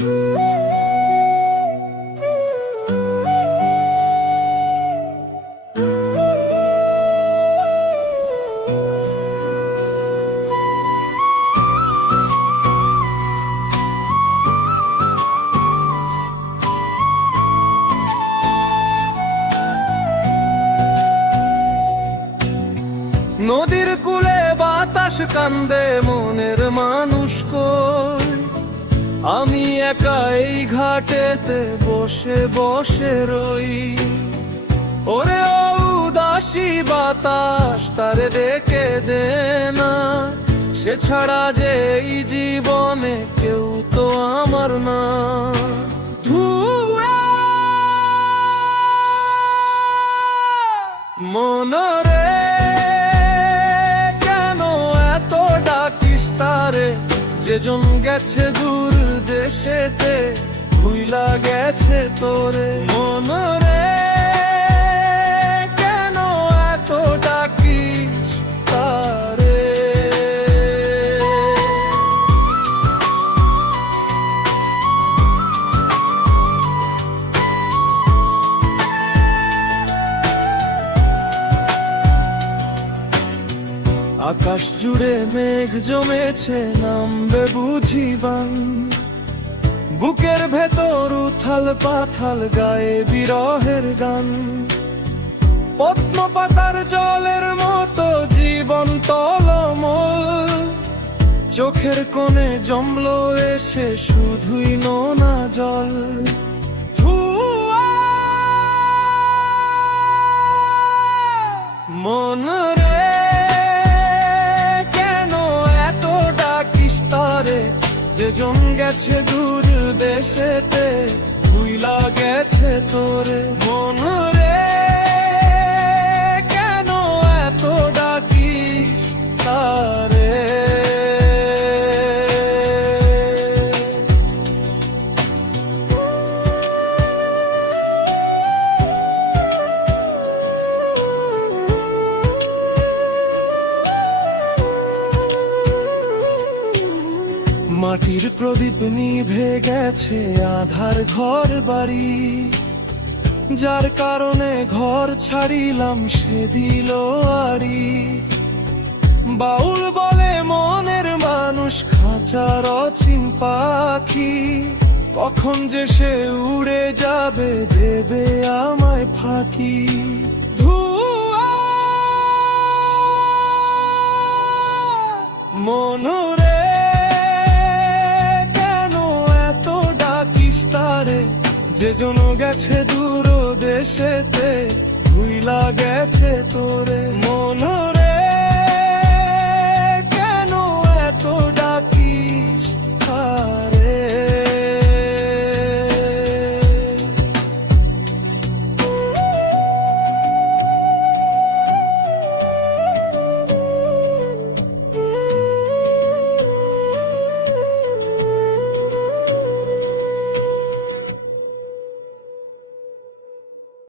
নদীর কূলে বাতাস কান্দে, মনের মানুষ কই? আমি একা এই ঘাটেতে বসে বসে রই। ওরে ও উদাসী বাতাস, তারে ডেকে দে না, সে ছাড়া যে এই জীবনে কেউ তো আমার না। মনরে যেজন গেছে দূর দেশেতে, ভুইলা গেছে তোরে। মনরে কেন এত ডাকিস তারে? আকাশ জুড়ে মেঘ জমেছে, নামবে বুঝিবান। বুকের ভেতর উথাল পাথাল, গায়ে বিরহের গান। পদ্ম পাতার জলের মতো জীবন টলমল, চোখের কোণে জমলো এসে শুধুই নোনা জল। মনরে যেজন গেছে দূর দেশেতে, ভুইলা গেছে তোরে। মনরে কেন এত ডাকিস তারে? মাটির প্রদীপ নিভে গেছে, আধার ঘর বাড়ি। যার কারণে ঘর ছাড়িলাম, সে দিল আড়ি। বাউল বলে মনের মানুষ খাঁচার অচিন পাখি, কখন যে সে উড়ে যাবে দেবে আমায় ফাঁকি। মনরে যেজন গেছে দূর দেশেতে, ভুইলা গেছে তোরে।